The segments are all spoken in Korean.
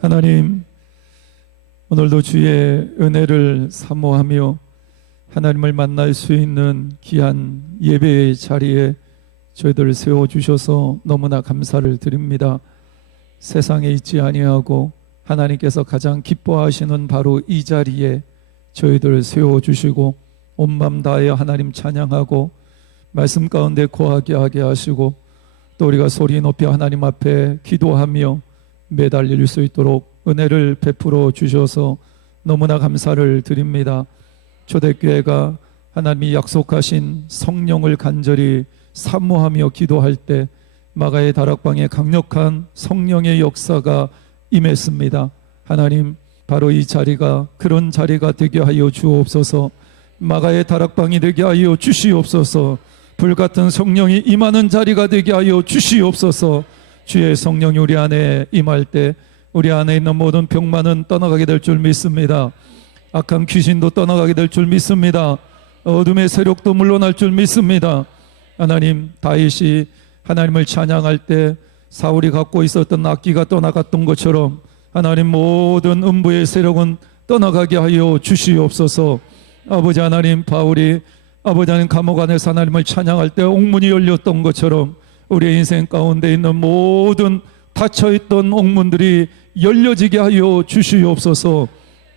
하나님, 오늘도 주의 은혜를 사모하며 하나님을 만날 수 있는 귀한 예배의 자리에 저희들을 세워주셔서 너무나 감사를 드립니다. 세상에 있지 아니하고 하나님께서 가장 기뻐하시는 바로 이 자리에 저희들을 세워주시고 온 맘 다하여 하나님 찬양하고 말씀 가운데 거하게 하게 하시고 또 우리가 소리 높이 하나님 앞에 기도하며 매달릴 수 있도록 은혜를 베풀어 주셔서 너무나 감사를 드립니다. 초대교회가 하나님이 약속하신 성령을 간절히 사모하며 기도할 때 마가의 다락방에 강력한 성령의 역사가 임했습니다. 하나님, 바로 이 자리가 그런 자리가 되게 하여 주옵소서. 마가의 다락방이 되게 하여 주시옵소서. 불같은 성령이 임하는 자리가 되게 하여 주시옵소서. 주의 성령이 우리 안에 임할 때 우리 안에 있는 모든 병만은 떠나가게 될 줄 믿습니다. 악한 귀신도 떠나가게 될 줄 믿습니다. 어둠의 세력도 물러날 줄 믿습니다. 하나님, 다윗이 하나님을 찬양할 때 사울이 갖고 있었던 악기가 떠나갔던 것처럼 하나님, 모든 음부의 세력은 떠나가게 하여 주시옵소서. 아버지 하나님, 바울이 아버지 하나님 감옥 안에서 하나님을 찬양할 때 옥문이 열렸던 것처럼 우리의 인생 가운데 있는 모든 닫혀있던 옥문들이 열려지게 하여 주시옵소서.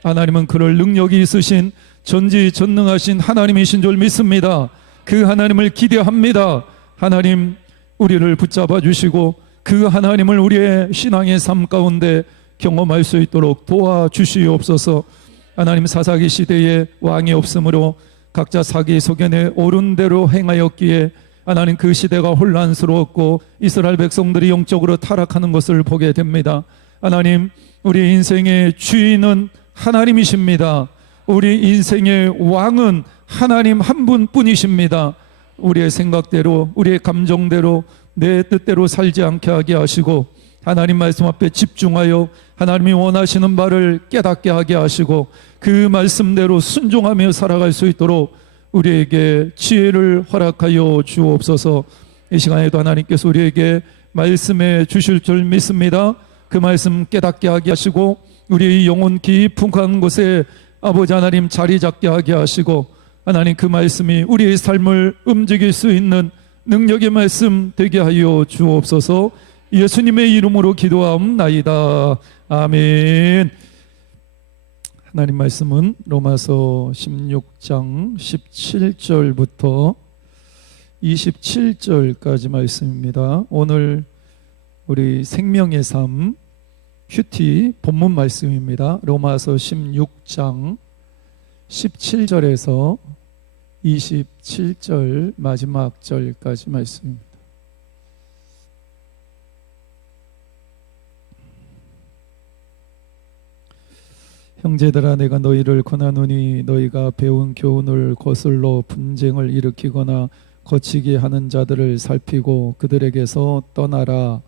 하나님은 그럴 능력이 있으신 전지전능하신 하나님이신 줄 믿습니다. 그 하나님을 기대합니다. 하나님, 우리를 붙잡아 주시고 그 하나님을 우리의 신앙의 삶 가운데 경험할 수 있도록 도와주시옵소서. 하나님, 사사기 시대에 왕이 없으므로 각자 자기 소견에 옳은 대로 행하였기에 하나님, 그 시대가 혼란스러웠고 이스라엘 백성들이 영적으로 타락하는 것을 보게 됩니다. 하나님, 우리 인생의 주인은 하나님이십니다. 우리 인생의 왕은 하나님 한 분뿐이십니다. 우리의 생각대로, 우리의 감정대로, 내 뜻대로 살지 않게 하게 하시고 하나님 말씀 앞에 집중하여 하나님이 원하시는 바를 깨닫게 하게 하시고 그 말씀대로 순종하며 살아갈 수 있도록 우리에게 지혜를 허락하여 주옵소서. 이 시간에도 하나님께서 우리에게 말씀해 주실 줄 믿습니다. 그 말씀 깨닫게 하게 하시고 우리의 영혼 깊은 곳에 아버지 하나님 자리 잡게 하게 하시고 하나님, 그 말씀이 우리의 삶을 움직일 수 있는 능력의 말씀 되게 하여 주옵소서. 예수님의 이름으로 기도하옵나이다. 아멘. 하나님 말씀은 로마서 16장 17절부터 27절까지 말씀입니다. 오늘 우리 생명의 삶 큐티 본문 말씀입니다. 로마서 16장 17절에서 27절 마지막 절까지 말씀입니다. 형제들아, 내가 너희를 권하노니 너희가 배운 교훈을 거슬러 분쟁을 일으키거나 거치게 하는 자들을 살피고 그들에게서 떠나라.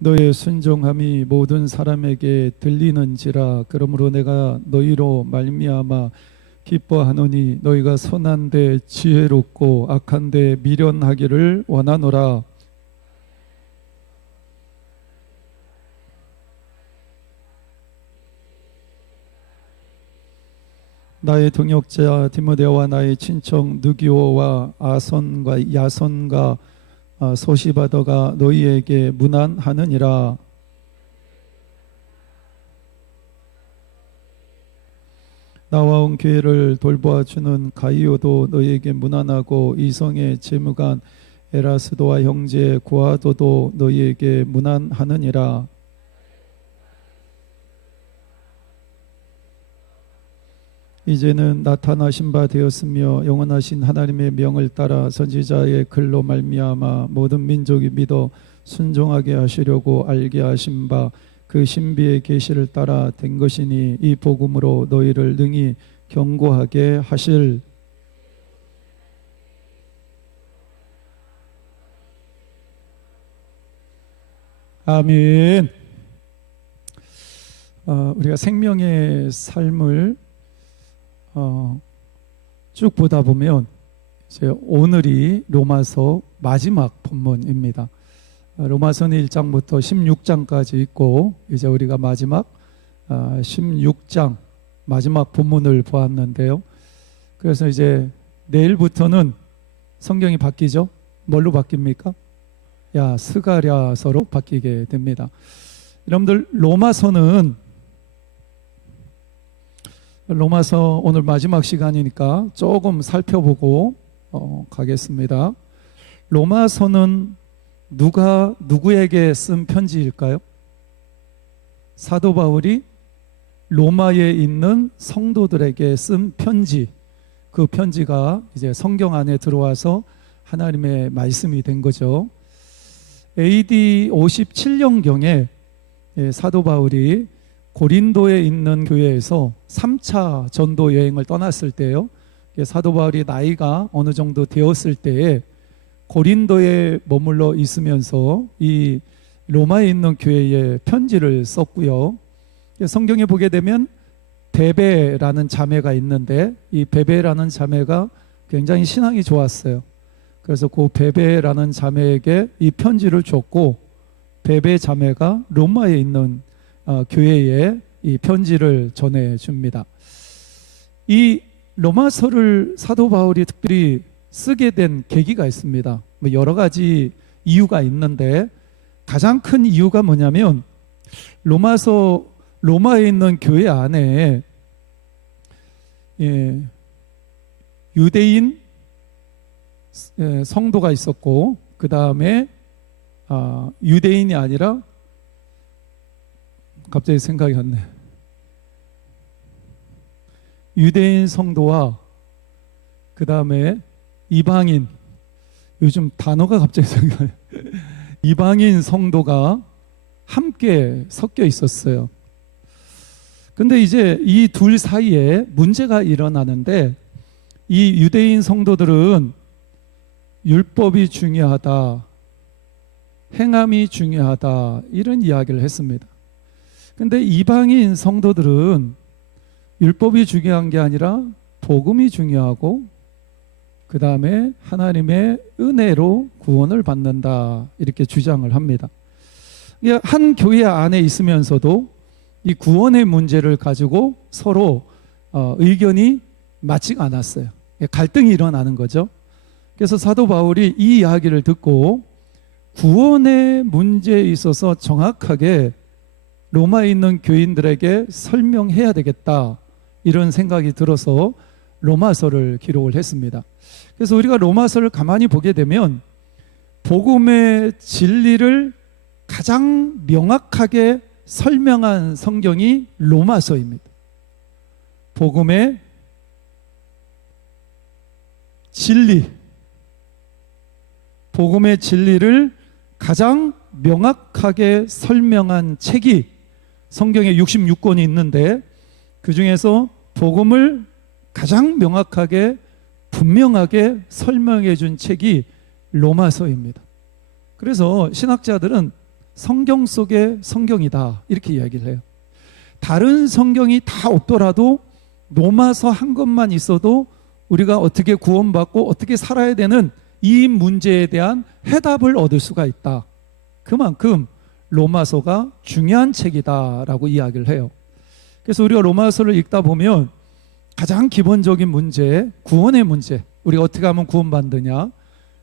너의 순종함이 모든 사람에게 들리는지라. 그러므로 내가 너희로 말미암아 기뻐하노니 너희가 선한데 지혜롭고 악한데 미련하기를 원하노라. 나의 동역자 디모데와 나의 친척 느기오와 아손과 야손과 소시바더가 너희에게 문안하느니라. 나와 온 교회를 돌보아주는 가이오도 너희에게 문안하고 이성의 재무관 에라스도와 형제 고아도도 너희에게 문안하느니라. 이제는 나타나신 바 되었으며 영원하신 하나님의 명을 따라 선지자의 글로 말미암아 모든 민족이 믿어 순종하게 하시려고 알게 하신 바 그 신비의 계시를 따라 된 것이니 이 복음으로 너희를 능히 경고하게 하실. 아멘. 우리가 생명의 삶을 쭉 보다 보면 이제 오늘이 로마서 마지막 본문입니다. 로마서는 1장부터 16장까지 있고 이제 우리가 마지막 16장 마지막 본문을 보았는데요. 그래서 이제 내일부터는 성경이 바뀌죠. 뭘로 바뀝니까? 스가랴서로 바뀌게 됩니다. 여러분들 로마서 오늘 마지막 시간이니까 조금 살펴보고 가겠습니다. 로마서는 누가 누구에게 쓴 편지일까요? 사도 바울이 로마에 있는 성도들에게 쓴 편지, 그 편지가 이제 성경 안에 들어와서 하나님의 말씀이 된 거죠. AD 57년경에 사도 바울이 고린도에 있는 교회에서 3차 전도 여행을 떠났을 때요, 사도 바울이 나이가 어느 정도 되었을 때에 고린도에 머물러 있으면서 이 로마에 있는 교회에 편지를 썼고요. 성경에 보게 되면 베베라는 자매가 있는데 이 베베라는 자매가 굉장히 신앙이 좋았어요. 그래서 그 베베라는 자매에게 이 편지를 줬고, 베베 자매가 로마에 있는 교회에 이 편지를 전해줍니다. 이 로마서를 사도 바울이 특별히 쓰게 된 계기가 있습니다. 여러 가지 이유가 있는데 가장 큰 이유가 뭐냐면, 로마에 있는 교회 안에 유대인 성도가 있었고, 그 다음에 유대인이 아니라, 갑자기 생각이 안 나. 유대인 성도와 그 다음에 이방인, 요즘 단어가 갑자기 생각이 안 나. 이방인 성도가 함께 섞여 있었어요. 근데 이제 이 둘 사이에 문제가 일어나는데, 이 유대인 성도들은 율법이 중요하다, 행함이 중요하다, 이런 이야기를 했습니다. 근데 이방인 성도들은 율법이 중요한 게 아니라 복음이 중요하고, 그 다음에 하나님의 은혜로 구원을 받는다, 이렇게 주장을 합니다. 한 교회 안에 있으면서도 이 구원의 문제를 가지고 서로 의견이 맞지가 않았어요. 갈등이 일어나는 거죠. 그래서 사도 바울이 이 이야기를 듣고 구원의 문제에 있어서 정확하게 로마에 있는 교인들에게 설명해야 되겠다, 이런 생각이 들어서 로마서를 기록을 했습니다. 그래서 우리가 로마서를 가만히 보게 되면 복음의 진리를 가장 명확하게 설명한 성경이 로마서입니다. 복음의 진리, 복음의 진리를 가장 명확하게 설명한 책이 성경에 66권이 있는데, 그 중에서 복음을 가장 명확하게 분명하게 설명해 준 책이 로마서입니다. 그래서 신학자들은 성경 속의 성경이다, 이렇게 이야기를 해요. 다른 성경이 다 없더라도 로마서 한 권만 있어도 우리가 어떻게 구원받고 어떻게 살아야 되는 이 문제에 대한 해답을 얻을 수가 있다. 그만큼 로마서가 중요한 책이다라고 이야기를 해요. 그래서 우리가 로마서를 읽다 보면 가장 기본적인 문제, 구원의 문제, 우리가 어떻게 하면 구원받느냐,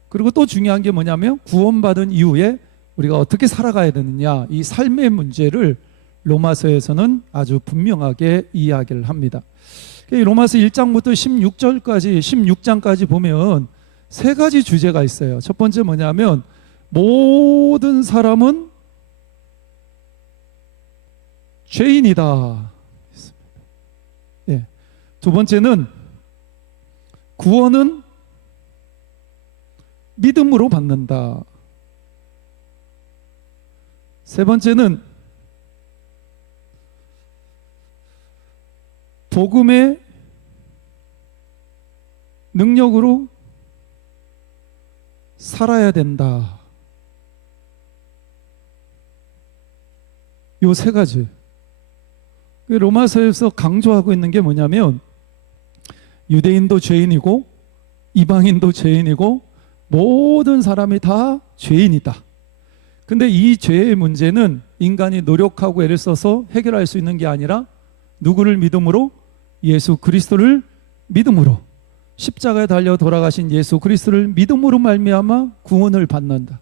그리고 또 중요한 게 뭐냐면 구원받은 이후에 우리가 어떻게 살아가야 되느냐, 이 삶의 문제를 로마서에서는 아주 분명하게 이야기를 합니다. 로마서 1장부터 16장까지 보면 세 가지 주제가 있어요. 첫 번째 뭐냐면 모든 사람은 죄인이다. 두 번째는 구원은 믿음으로 받는다. 세 번째는 복음의 능력으로 살아야 된다. 요 세 가지. 로마서에서 강조하고 있는 게 뭐냐면 유대인도 죄인이고 이방인도 죄인이고 모든 사람이 다 죄인이다. 근데 이 죄의 문제는 인간이 노력하고 애를 써서 해결할 수 있는 게 아니라 누구를 믿음으로? 예수 그리스도를 믿음으로, 십자가에 달려 돌아가신 예수 그리스도를 믿음으로 말미암아 구원을 받는다.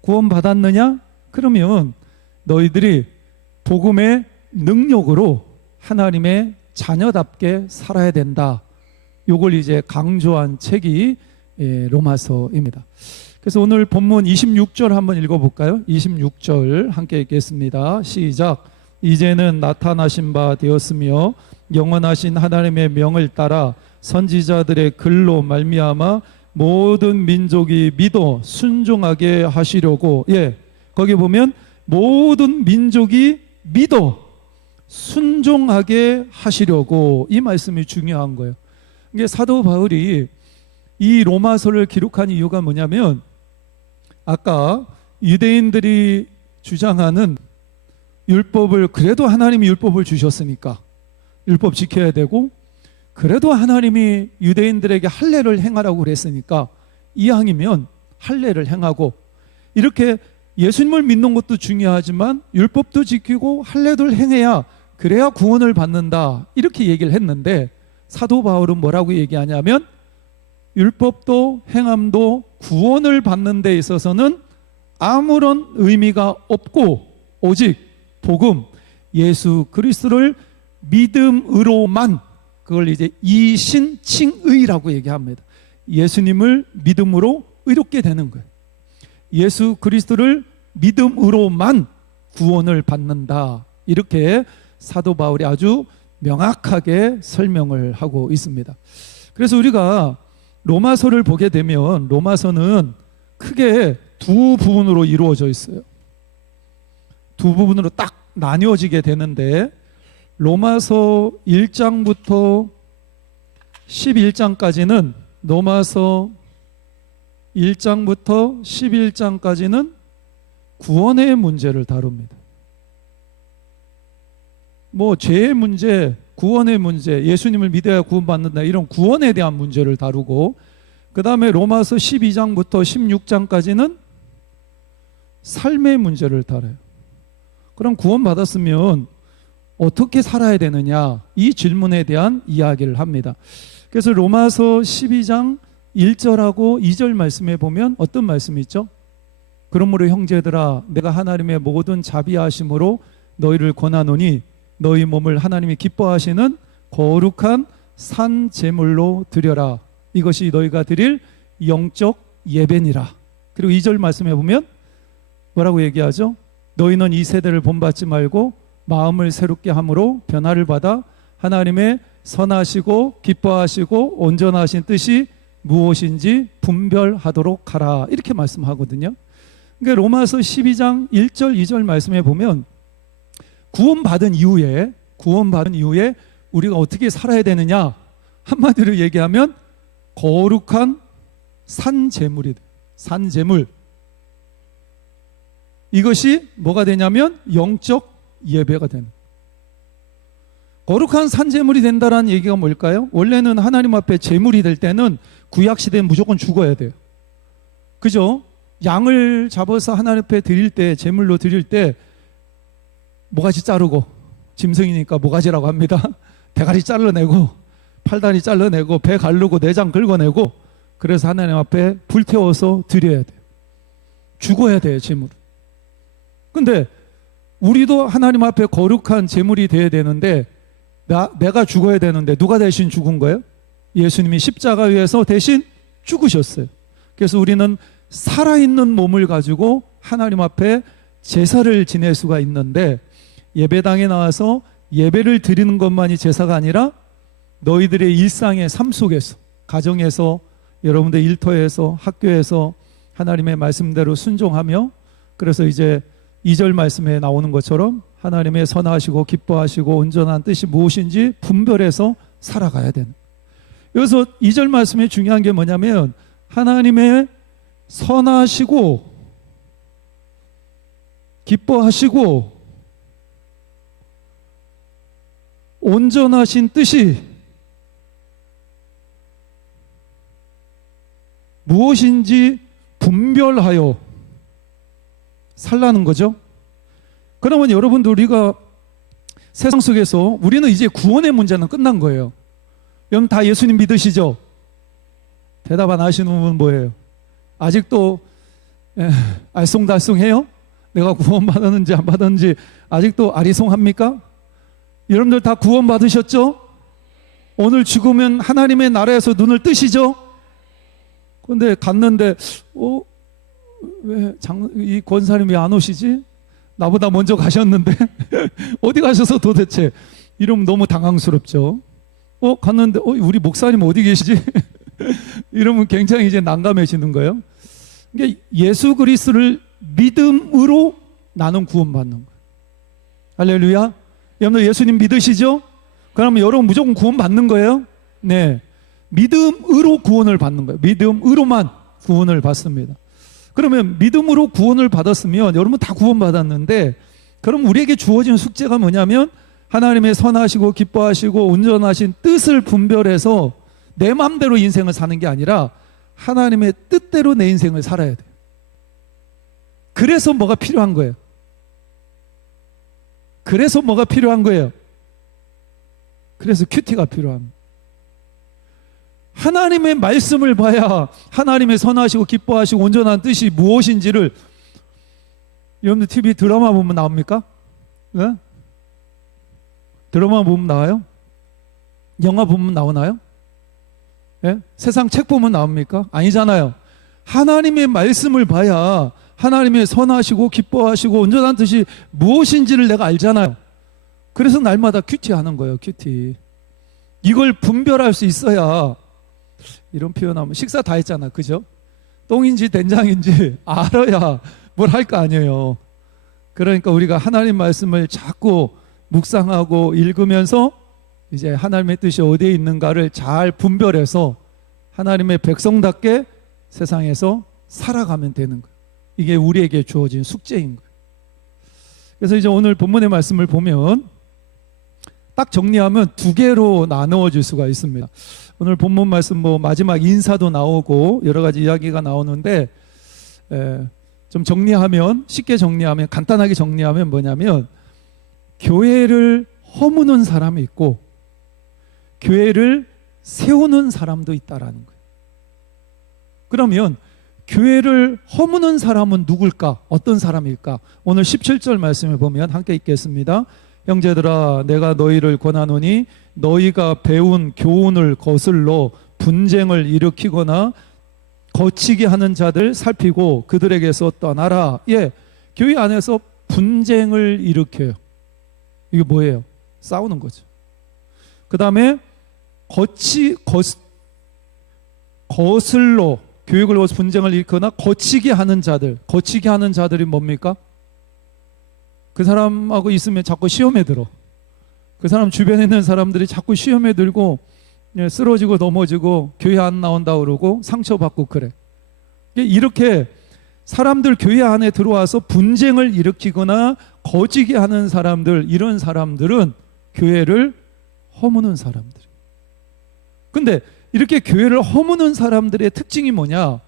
구원 받았느냐? 그러면 너희들이 복음의 능력으로 하나님의 자녀답게 살아야 된다. 요걸 이제 강조한 책이 로마서입니다. 그래서 오늘 본문 26절 한번 읽어볼까요? 26절 함께 읽겠습니다. 시작. 이제는 나타나신 바 되었으며 영원하신 하나님의 명을 따라 선지자들의 글로 말미암아 모든 민족이 믿어 순종하게 하시려고, 거기 보면 모든 민족이 믿어 순종하게 하시려고, 이 말씀이 중요한 거예요. 이게 사도 바울이 이 로마서를 기록한 이유가 뭐냐면, 아까 유대인들이 주장하는 율법을, 그래도 하나님이 율법을 주셨으니까 율법 지켜야 되고, 그래도 하나님이 유대인들에게 할례를 행하라고 그랬으니까 이왕이면 할례를 행하고, 이렇게 예수님을 믿는 것도 중요하지만 율법도 지키고 할례도 행해야, 그래야 구원을 받는다, 이렇게 얘기를 했는데, 사도 바울은 뭐라고 얘기하냐면 율법도 행함도 구원을 받는 데 있어서는 아무런 의미가 없고 오직 복음, 예수 그리스도를 믿음으로만, 그걸 이제 이신칭의라고 얘기합니다. 예수님을 믿음으로 의롭게 되는 거예요. 예수 그리스도를 믿음으로만 구원을 받는다, 이렇게 사도 바울이 아주 명확하게 설명을 하고 있습니다. 그래서 우리가 로마서를 보게 되면 로마서는 크게 두 부분으로 이루어져 있어요. 두 부분으로 딱 나뉘어지게 되는데, 로마서 1장부터 11장까지는, 로마서 1장부터 11장까지는 구원의 문제를 다룹니다. 뭐 죄의 문제, 구원의 문제, 예수님을 믿어야 구원받는다, 이런 구원에 대한 문제를 다루고, 그 다음에 로마서 12장부터 16장까지는 삶의 문제를 다뤄요. 그럼 구원받았으면 어떻게 살아야 되느냐, 이 질문에 대한 이야기를 합니다. 그래서 로마서 12장 1절하고 2절 말씀에 보면 어떤 말씀이 있죠? 그러므로 형제들아, 내가 하나님의 모든 자비하심으로 너희를 권하노니 너희 몸을 하나님이 기뻐하시는 거룩한 산 제물로 드려라. 이것이 너희가 드릴 영적 예배니라. 그리고 2절 말씀해 보면 뭐라고 얘기하죠? 너희는 이 세대를 본받지 말고 마음을 새롭게 함으로 변화를 받아 하나님의 선하시고 기뻐하시고 온전하신 뜻이 무엇인지 분별하도록 하라, 이렇게 말씀하거든요. 그러니까 로마서 12장 1절 2절 말씀해 보면 구원받은 이후에 우리가 어떻게 살아야 되느냐, 한마디로 얘기하면 거룩한 산제물이 돼요. 산제물. 이것이 뭐가 되냐면 영적 예배가 되는, 거룩한 산제물이 된다라는 얘기가 뭘까요? 원래는 하나님 앞에 제물이 될 때는 구약시대는 무조건 죽어야 돼요. 그죠? 양을 잡아서 하나님 앞에 드릴 때, 제물로 드릴 때 모가지 자르고, 짐승이니까 모가지라고 합니다. 대가리 잘라내고, 팔다리 잘라내고, 배 가르고, 내장 긁어내고, 그래서 하나님 앞에 불태워서 드려야 돼요. 죽어야 돼요, 제물. 근데 우리도 하나님 앞에 거룩한 제물이 돼야 되는데, 내가 죽어야 되는데 누가 대신 죽은 거예요? 예수님이 십자가 위에서 대신 죽으셨어요. 그래서 우리는 살아있는 몸을 가지고 하나님 앞에 제사를 지낼 수가 있는데, 예배당에 나와서 예배를 드리는 것만이 제사가 아니라 너희들의 일상의 삶 속에서, 가정에서, 여러분들 일터에서, 학교에서 하나님의 말씀대로 순종하며, 그래서 이제 2절 말씀에 나오는 것처럼 하나님의 선하시고 기뻐하시고 온전한 뜻이 무엇인지 분별해서 살아가야 되는. 여기서 2절 말씀에 중요한 게 뭐냐면, 하나님의 선하시고 기뻐하시고 온전하신 뜻이 무엇인지 분별하여 살라는 거죠. 그러면 여러분들, 우리가 세상 속에서 우리는 이제 구원의 문제는 끝난 거예요. 여러분 다 예수님 믿으시죠? 대답 안 하시는 분은 뭐예요? 아직도 알쏭달쏭해요? 내가 구원 받았는지 안 받았는지 아직도 아리송합니까? 여러분들 다 구원 받으셨죠? 오늘 죽으면 하나님의 나라에서 눈을 뜨시죠? 그런데 갔는데 왜 이 권사님이 안 오시지? 나보다 먼저 가셨는데 어디 가셔서 도대체? 이러면 너무 당황스럽죠. 갔는데 우리 목사님 어디 계시지? 이러면 굉장히 이제 난감해지는 거예요. 그러니까 예수 그리스도를 믿음으로 나는 구원받는 거예요. 할렐루야. 여러분들 예수님 믿으시죠? 그러면 여러분 무조건 구원받는 거예요? 네, 믿음으로 구원을 받는 거예요. 믿음으로만 구원을 받습니다. 그러면 믿음으로 구원을 받았으면 여러분 다 구원받았는데, 그럼 우리에게 주어진 숙제가 뭐냐면 하나님의 선하시고 기뻐하시고 온전하신 뜻을 분별해서 내 마음대로 인생을 사는 게 아니라 하나님의 뜻대로 내 인생을 살아야 돼요. 그래서 뭐가 필요한 거예요? 그래서 뭐가 필요한 거예요? 그래서 큐티가 필요합니다. 하나님의 말씀을 봐야 하나님의 선하시고 기뻐하시고 온전한 뜻이 무엇인지를. 여러분들 TV 드라마 보면 나옵니까? 네? 드라마 보면 나와요? 영화 보면 나오나요? 네? 세상 책 보면 나옵니까? 아니잖아요. 하나님의 말씀을 봐야 하나님의 선하시고 기뻐하시고 온전한 뜻이 무엇인지를 내가 알잖아요. 그래서 날마다 큐티하는 거예요. 큐티. 이걸 분별할 수 있어야, 이런 표현하면 식사 다 했잖아, 그죠? 똥인지 된장인지 알아야 뭘 할 거 아니에요. 그러니까 우리가 하나님 말씀을 자꾸 묵상하고 읽으면서 이제 하나님의 뜻이 어디에 있는가를 잘 분별해서 하나님의 백성답게 세상에서 살아가면 되는 거예요. 이게 우리에게 주어진 숙제인 거예요. 그래서 이제 오늘 본문의 말씀을 보면 딱 정리하면 두 개로 나누어질 수가 있습니다. 오늘 본문 말씀 마지막 인사도 나오고 여러 가지 이야기가 나오는데, 좀 정리하면, 쉽게 정리하면, 간단하게 정리하면 뭐냐면, 교회를 허무는 사람이 있고 교회를 세우는 사람도 있다라는 거예요. 그러면 교회를 허무는 사람은 누굴까? 어떤 사람일까? 오늘 17절 말씀을 보면 함께 읽겠습니다. 형제들아, 내가 너희를 권하노니 너희가 배운 교훈을 거슬러 분쟁을 일으키거나 거치게 하는 자들 살피고 그들에게서 떠나라. 교회 안에서 분쟁을 일으켜요. 이게 뭐예요? 싸우는 거죠. 그 다음에 거슬러, 교육을 위해서 분쟁을 일으키거나 거치게 하는 자들. 거치게 하는 자들이 뭡니까? 그 사람하고 있으면 자꾸 시험에 들어. 그 사람 주변에 있는 사람들이 자꾸 시험에 들고 쓰러지고 넘어지고 교회 안 나온다 그러고 상처받고 그래. 이렇게 사람들 교회 안에 들어와서 분쟁을 일으키거나 거치게 하는 사람들, 이런 사람들은 교회를 허무는 사람들. 근데 이렇게 교회를 허무는 사람들의 특징이 뭐냐?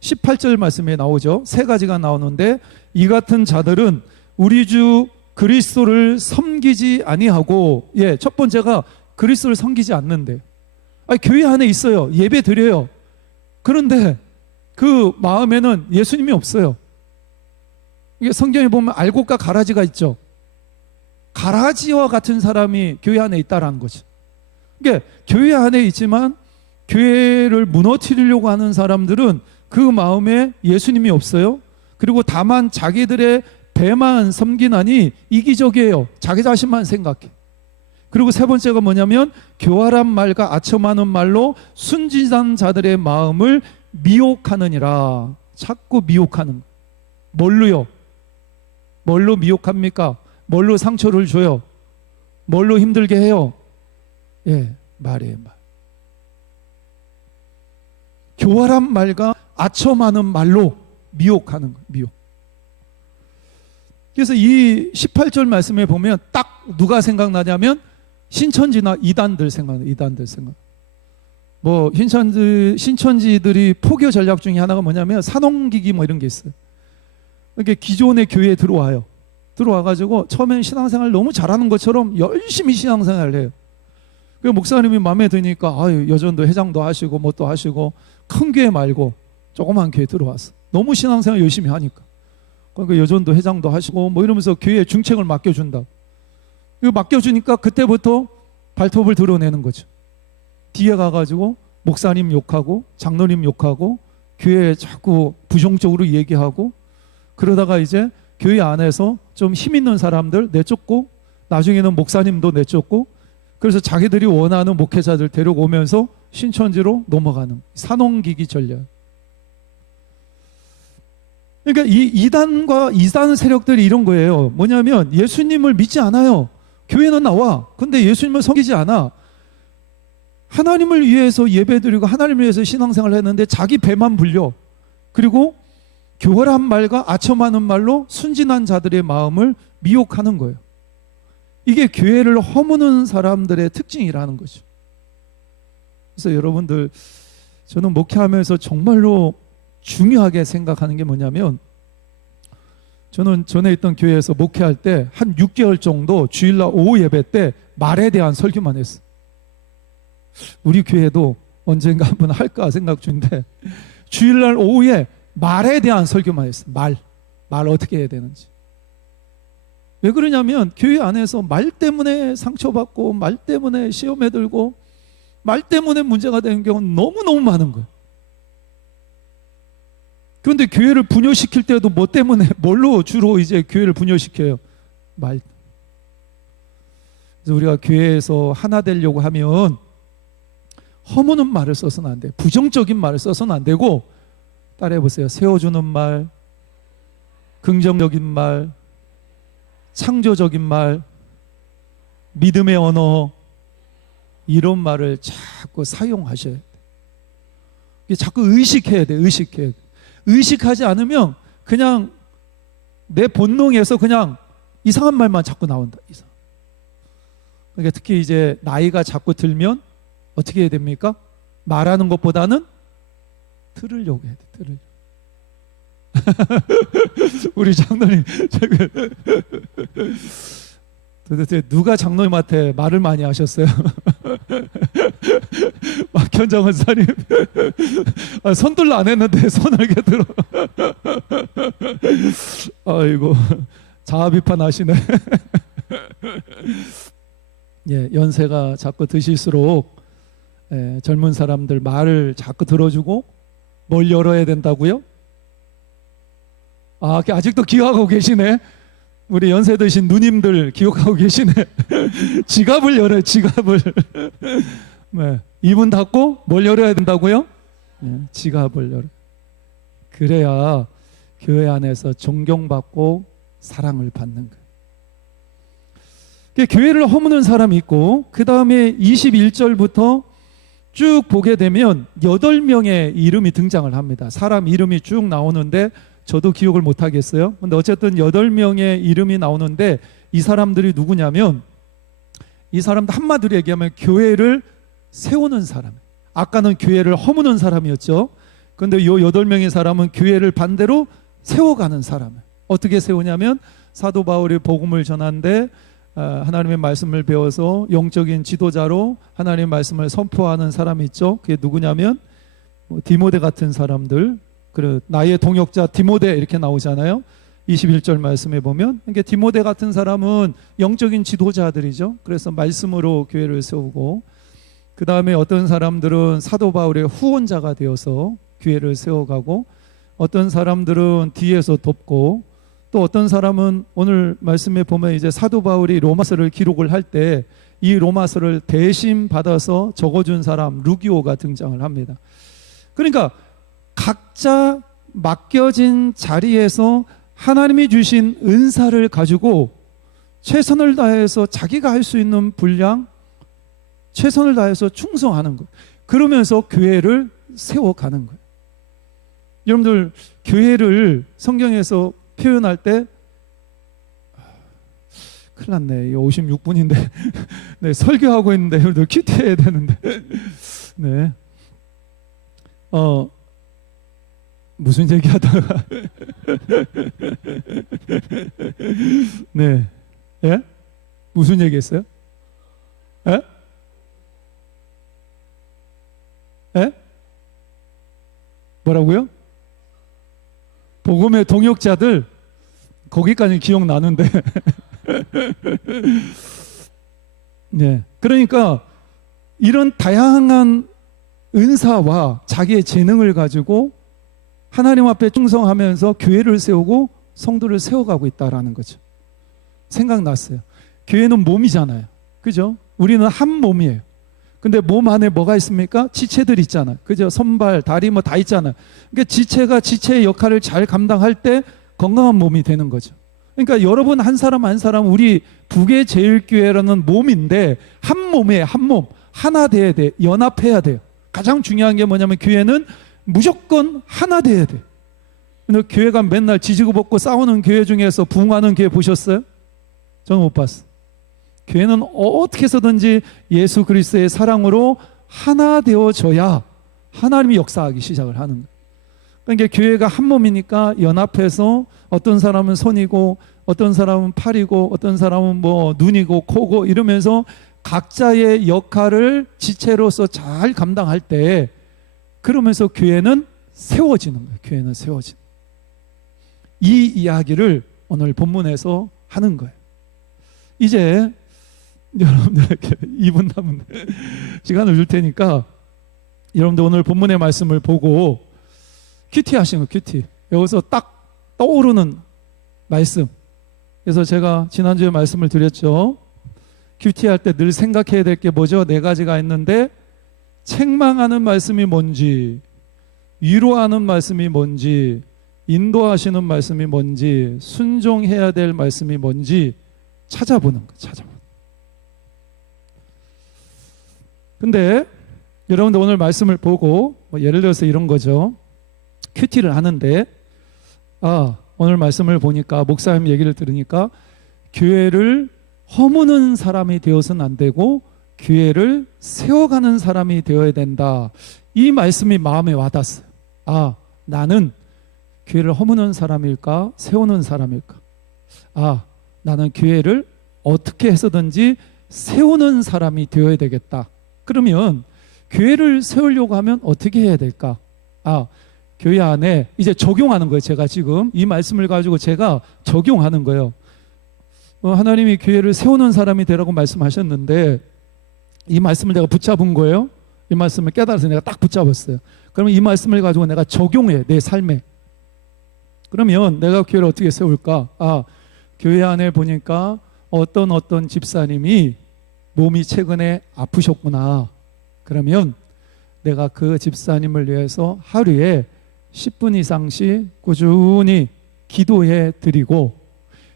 18절 말씀에 나오죠. 세 가지가 나오는데, 이 같은 자들은 우리 주 그리스도를 섬기지 아니하고, 첫 번째가 그리스도를 섬기지 않는데, 교회 안에 있어요. 예배 드려요. 그런데 그 마음에는 예수님이 없어요. 이게 성경에 보면 알곡과 가라지가 있죠. 가라지와 같은 사람이 교회 안에 있다라는 거죠. 그러니까 교회 안에 있지만 교회를 무너뜨리려고 하는 사람들은 그 마음에 예수님이 없어요. 그리고 다만 자기들의 배만 섬기나니 이기적이에요. 자기 자신만 생각해. 그리고 세 번째가 뭐냐면 교활한 말과 아첨하는 말로 순진한 자들의 마음을 미혹하느니라. 자꾸 미혹하는. 뭘로요? 뭘로 미혹합니까? 뭘로 상처를 줘요? 뭘로 힘들게 해요? 말이에요, 말. 교활한 말과 아첨하는 말로 미혹하는 거예요. 미혹. 그래서 이 18절 말씀에 보면 딱 누가 생각나냐면 신천지나 이단들 생각나요. 이단들 생각. 뭐 신천지들이 포교 전략 중에 하나가 뭐냐면 산홍기기 뭐 이런 게 있어요. 이렇게 기존의 교회에 들어와가지고 처음엔 신앙생활 너무 잘하는 것처럼 열심히 신앙생활을 해요. 그 목사님이 마음에 드니까 아유 여전도 회장도 하시고 뭐 또 하시고 큰 교회 말고 조그만 교회 들어왔어. 너무 신앙생활 열심히 하니까. 그러니까 여전도 회장도 하시고 뭐 이러면서 교회 중책을 맡겨준다. 이거 맡겨주니까 그때부터 발톱을 드러내는 거죠. 뒤에 가가지고 목사님 욕하고 장로님 욕하고 교회에 자꾸 부정적으로 얘기하고 그러다가 이제 교회 안에서 좀 힘 있는 사람들 내쫓고 나중에는 목사님도 내쫓고 그래서 자기들이 원하는 목회자들 데려오면서 신천지로 넘어가는 산홍기기 전략. 그러니까 이 이단과 이단 세력들이 이런 거예요. 뭐냐면 예수님을 믿지 않아요. 교회는 나와. 근데 예수님을 섬기지 않아. 하나님을 위해서 예배드리고 하나님을 위해서 신앙생활을 했는데 자기 배만 불려. 그리고 교활한 말과 아첨하는 말로 순진한 자들의 마음을 미혹하는 거예요. 이게 교회를 허무는 사람들의 특징이라는 거죠. 그래서 여러분들, 저는 목회하면서 정말로 중요하게 생각하는 게 뭐냐면, 저는 전에 있던 교회에서 목회할 때 한 6개월 정도 주일날 오후 예배 때 말에 대한 설교만 했어요. 우리 교회도 언젠가 한번 할까 생각 중인데 주일날 오후에 말에 대한 설교만 했어요. 말 어떻게 해야 되는지. 왜 그러냐면 교회 안에서 말 때문에 상처받고 말 때문에 시험에 들고 말 때문에 문제가 되는 경우는 너무너무 많은 거예요. 그런데 교회를 분열시킬 때도 뭐 때문에 뭘로 주로 이제 교회를 분열시켜요? 말. 그래서 우리가 교회에서 하나 되려고 하면 허무는 말을 써서는 안 돼. 부정적인 말을 써서는 안 되고 따라해 보세요. 세워주는 말, 긍정적인 말, 창조적인 말, 믿음의 언어, 이런 말을 자꾸 사용하셔야 돼. 자꾸 의식해야 돼. 의식해야 돼. 의식하지 않으면 그냥 내 본능에서 그냥 이상한 말만 자꾸 나온다. 이상. 그러니까 특히 이제 나이가 자꾸 들면 어떻게 해야 됩니까? 말하는 것보다는 들으려고 해야 돼. 들으려고. 우리 장로님 도대체 누가 장로님한테 말을 많이 하셨어요? 박현정 원사님 손들로 안 했는데 손을 이렇게 들어. 아이고 자아 비판하시네. 예, 연세가 자꾸 드실수록 젊은 사람들 말을 자꾸 들어주고 뭘 열어야 된다고요? 아, 아직도 기억하고 계시네. 우리 연세 드신 누님들 기억하고 계시네. 지갑을 열어요. 지갑을. 네. 입은 닫고 뭘 열어야 된다고요? 네, 지갑을 열어. 그래야 교회 안에서 존경받고 사랑을 받는 거예요. 교회를 허무는 사람이 있고 그 다음에 21절부터 쭉 보게 되면 8명의 이름이 등장을 합니다. 사람 이름이 쭉 나오는데 저도 기억을 못 하겠어요. 근데 어쨌든 8명의 이름이 나오는데 이 사람들이 누구냐면 이 사람들 한마디로 얘기하면 교회를 세우는 사람. 아까는 교회를 허무는 사람이었죠. 그런데 이 8명의 사람은 교회를 반대로 세워가는 사람. 어떻게 세우냐면 사도 바울이 복음을 전하는데 하나님의 말씀을 배워서 영적인 지도자로 하나님의 말씀을 선포하는 사람이 있죠. 그게 누구냐면 디모데 같은 사람들, 나의 동역자 디모데 이렇게 나오잖아요. 21절 말씀에 보면 그러니까 디모데 같은 사람은 영적인 지도자들이죠. 그래서 말씀으로 교회를 세우고 그 다음에 어떤 사람들은 사도 바울의 후원자가 되어서 교회를 세워가고 어떤 사람들은 뒤에서 돕고 또 어떤 사람은 오늘 말씀에 보면 이제 사도 바울이 로마서를 기록을 할 때 이 로마서를 대신 받아서 적어준 사람 루기오가 등장을 합니다. 그러니까 각자 맡겨진 자리에서 하나님이 주신 은사를 가지고 최선을 다해서 자기가 할 수 있는 분량 최선을 다해서 충성하는 거예요. 그러면서 교회를 세워가는 거예요. 여러분들 교회를 성경에서 표현할 때 큰일 났네. 56분인데 네, 설교하고 있는데 여러분들 큐티해야 되는데 네. 무슨 얘기 하다가 네, 예? 무슨 얘기 했어요? 예? 예? 뭐라고요? 복음의 동역자들, 거기까지 기억나는데 네, 그러니까 이런 다양한 은사와 자기의 재능을 가지고 하나님 앞에 충성하면서 교회를 세우고 성도를 세워가고 있다라는 거죠. 생각났어요. 교회는 몸이잖아요. 그죠? 우리는 한 몸이에요. 근데 몸 안에 뭐가 있습니까? 지체들 있잖아요. 그죠? 손발, 다리 뭐 다 있잖아요. 그러니까 지체가 지체의 역할을 잘 감당할 때 건강한 몸이 되는 거죠. 그러니까 여러분 한 사람 한 사람 우리 북의제일교회라는 몸인데 한 몸이에요. 한 몸. 하나 돼야 돼. 연합해야 돼요. 가장 중요한 게 뭐냐면 교회는 무조건 하나 돼야 돼. 근데 교회가 맨날 지지고 볶고 싸우는 교회 중에서 부흥하는 교회 보셨어요? 저는 못 봤어요. 교회는 어떻게 해서든지 예수 그리스도의 사랑으로 하나 되어져야 하나님이 역사하기 시작을 하는 거예요. 그러니까 교회가 한 몸이니까 연합해서 어떤 사람은 손이고 어떤 사람은 팔이고 어떤 사람은 뭐 눈이고 코고 이러면서 각자의 역할을 지체로서 잘 감당할 때 그러면서 교회는 세워지는 거예요. 교회는 세워지는 거예요. 이 이야기를 오늘 본문에서 하는 거예요. 이제 여러분들에게 2분 남은 시간을 줄 테니까 여러분들 오늘 본문의 말씀을 보고 큐티 하시는 거예요. 큐티. 여기서 딱 떠오르는 말씀. 그래서 제가 지난주에 말씀을 드렸죠. 큐티 할 때 늘 생각해야 될 게 뭐죠? 4가지가 있는데 책망하는 말씀이 뭔지, 위로하는 말씀이 뭔지, 인도하시는 말씀이 뭔지, 순종해야 될 말씀이 뭔지 찾아보는 거예요. 찾아보는. 근데 여러분들 오늘 말씀을 보고 뭐 예를 들어서 이런 거죠. 큐티를 하는데 오늘 말씀을 보니까 목사님 얘기를 들으니까 교회를 허무는 사람이 되어서는 안 되고 교회를 세워가는 사람이 되어야 된다. 이 말씀이 마음에 와닿았어요. 나는 교회를 허무는 사람일까? 세우는 사람일까? 나는 교회를 어떻게 해서든지 세우는 사람이 되어야 되겠다. 그러면 교회를 세우려고 하면 어떻게 해야 될까? 교회 안에 이제 적용하는 거예요. 제가 지금 이 말씀을 가지고 제가 적용하는 거예요. 하나님이 교회를 세우는 사람이 되라고 말씀하셨는데 이 말씀을 내가 붙잡은 거예요. 이 말씀을 깨달아서 내가 딱 붙잡았어요. 그러면 이 말씀을 가지고 내가 적용해 내 삶에. 그러면 내가 교회를 어떻게 세울까? 교회 안에 보니까 어떤 집사님이 몸이 최근에 아프셨구나. 그러면 내가 그 집사님을 위해서 하루에 10분 이상씩 꾸준히 기도해 드리고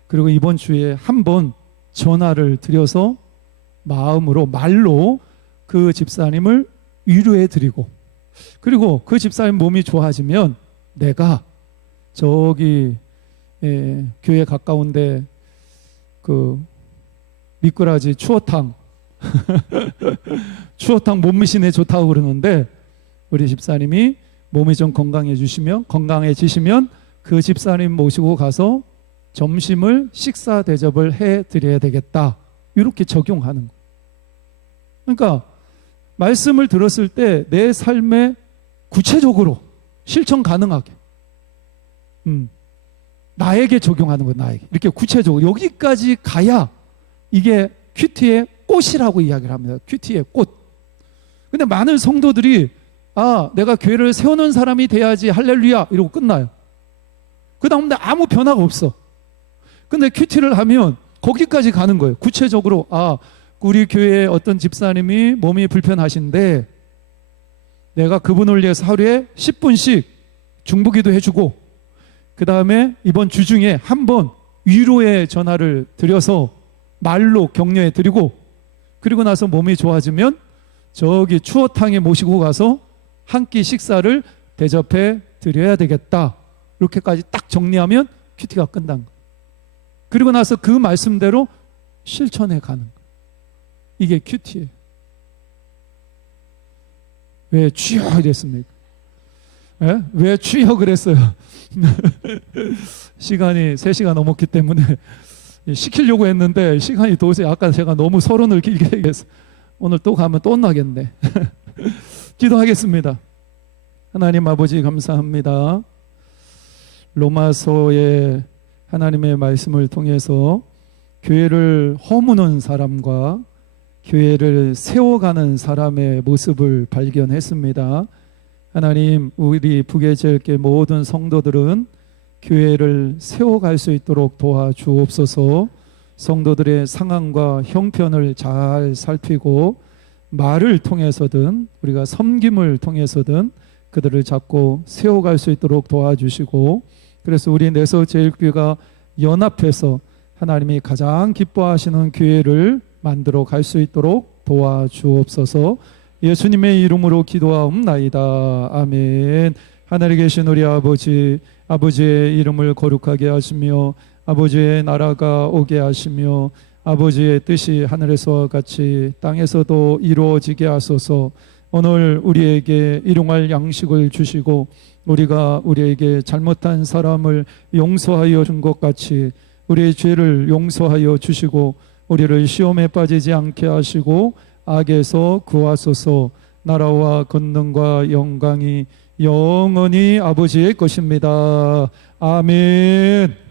그리고 이번 주에 한 번 전화를 드려서 마음으로 말로 그 집사님을 위로해 드리고 그리고 그 집사님 몸이 좋아지면 내가 저기 교회 가까운데 그 미꾸라지 추어탕 추어탕 몸미신에 좋다고 그러는데 우리 집사님이 몸이 좀 건강해지시면 그 집사님 모시고 가서 점심을 식사 대접을 해드려야 되겠다. 이렇게 적용하는 거예요. 그러니까 말씀을 들었을 때 내 삶에 구체적으로 실천 가능하게 나에게 적용하는 거예요. 나에게 이렇게 구체적으로 여기까지 가야 이게 큐티의 꽃이라고 이야기를 합니다. 큐티의 꽃. 근데 많은 성도들이 내가 교회를 세우는 사람이 돼야지 할렐루야 이러고 끝나요. 그 다음에 아무 변화가 없어. 근데 큐티를 하면 거기까지 가는 거예요. 구체적으로 우리 교회에 어떤 집사님이 몸이 불편하신데 내가 그분을 위해서 하루에 10분씩 중보기도 해주고 그 다음에 이번 주 중에 한 번 위로의 전화를 드려서 말로 격려해 드리고 그리고 나서 몸이 좋아지면 저기 추어탕에 모시고 가서 한 끼 식사를 대접해 드려야 되겠다. 이렇게까지 딱 정리하면 큐티가 끝난 거예요. 그리고 나서 그 말씀대로 실천해 가는 거예요. 이게 큐티예요. 왜 주여 이랬습니까? 예? 왜 주여 그랬어요? 시간이 3시간 넘었기 때문에 시키려고 했는데 시간이 도저히 아까 제가 너무 서론을 길게 얘기해서 오늘 또 가면 또 혼나겠네. 기도하겠습니다. 하나님 아버지 감사합니다. 로마서의 하나님의 말씀을 통해서 교회를 허무는 사람과 교회를 세워가는 사람의 모습을 발견했습니다. 하나님, 우리 부계절교 모든 성도들은 교회를 세워갈 수 있도록 도와주옵소서. 성도들의 상황과 형편을 잘 살피고 말을 통해서든 우리가 섬김을 통해서든 그들을 잡고 세워갈 수 있도록 도와주시고, 그래서 우리 내서제일교회가 연합해서 하나님이 가장 기뻐하시는 교회를 만들어 갈 수 있도록 도와주옵소서. 예수님의 이름으로 기도하옵나이다. 아멘. 하늘에 계신 우리 아버지, 아버지의 이름을 거룩하게 하시며 아버지의 나라가 오게 하시며 아버지의 뜻이 하늘에서와 같이 땅에서도 이루어지게 하소서. 오늘 우리에게 일용할 양식을 주시고 우리가 우리에게 잘못한 사람을 용서하여 준 것 같이 우리의 죄를 용서하여 주시고 우리를 시험에 빠지지 않게 하시고 악에서 구하소서. 나라와 권능과 영광이 영원히 아버지의 것입니다. 아멘.